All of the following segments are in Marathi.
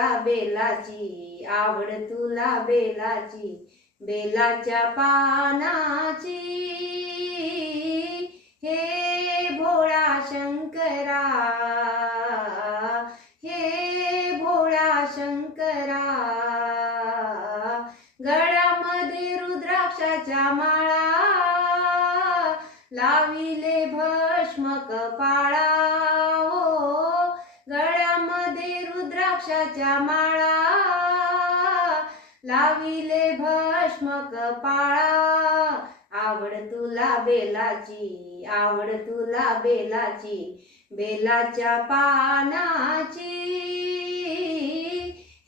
बेलाची आवड तुला बेलाची बेलाच्या पानाची. हे भोळा शंकरा हे भोळा शंकरा. गळ्यामध्ये रुद्राक्षाच्या माळा लाविले भस्म कपाळा गळ्यामध्ये रुद्राक्षाच्या माळा लाविले भस्म कपाळा आवड तुला बेलाची आवड तुला बेलाची बेलाच्या पानाची.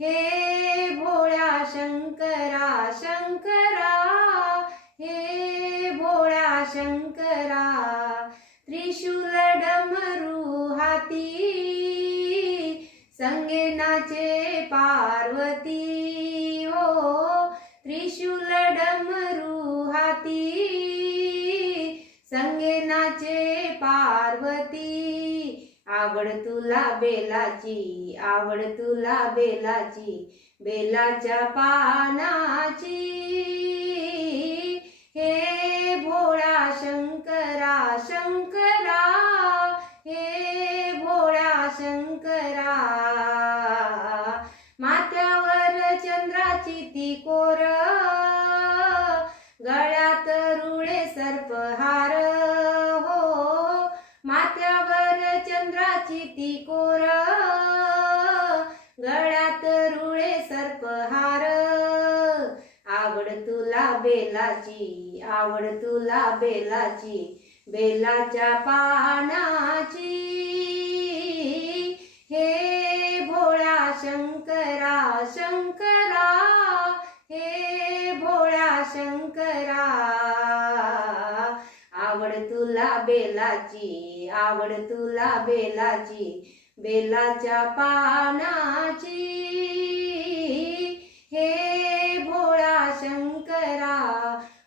हे भोळ्या शंकरा शंकरा हे भोळ्या शंकरा त्रिशूल नाचे पार्वती हो त्रिशूल डमरू हाती. संगे नाचे पार्वती आवड तुला बेलाची आवड तुला बेलाची बेलाच्या पानाची. हे भोळा शंकर चिती कोर. गळ्यात रुळे सर्पहार. हो माथ्यावर चंद्राची ती कोर. गळ्यात रुळे सर्पहार. आवड तुला बेलाची आवड तुला बेलाची बेलाच्या पानाची. हे भोळा शंकरा शंकरा हे भोळा शंकरा आवड तुला बेलाची आवड तुला बेलाची बेलाच्या पानाची. हे भोळा शंकरा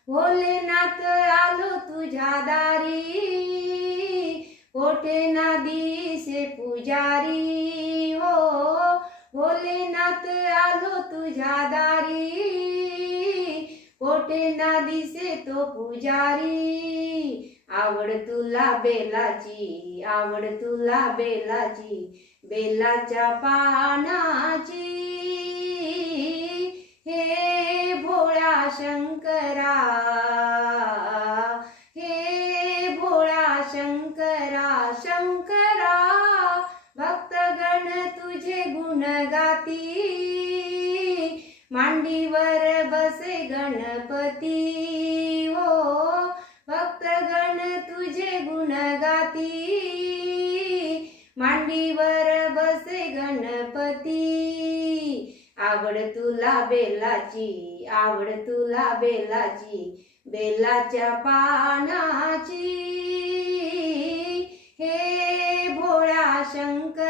भोलेनाथ आलो तुझ्या दारी. कोठे ना दिसे पुजारी हो भोलेनाथ आलो तुझ्या दारी. कोठे ना दिसे तो पुजारी. आवड तुला बेलाची आवड तुला बेलाची बेलाच्या पानाची. हे भोळा शंकरा मांडीवर बसे गणपती. हो भक्तगण तुझे गुण गाती. मांडीवर बसे गणपती. आवड तुला बेलाची आवड तुला बेलाची बेलाच्या पानाची. हे भोळा शंकर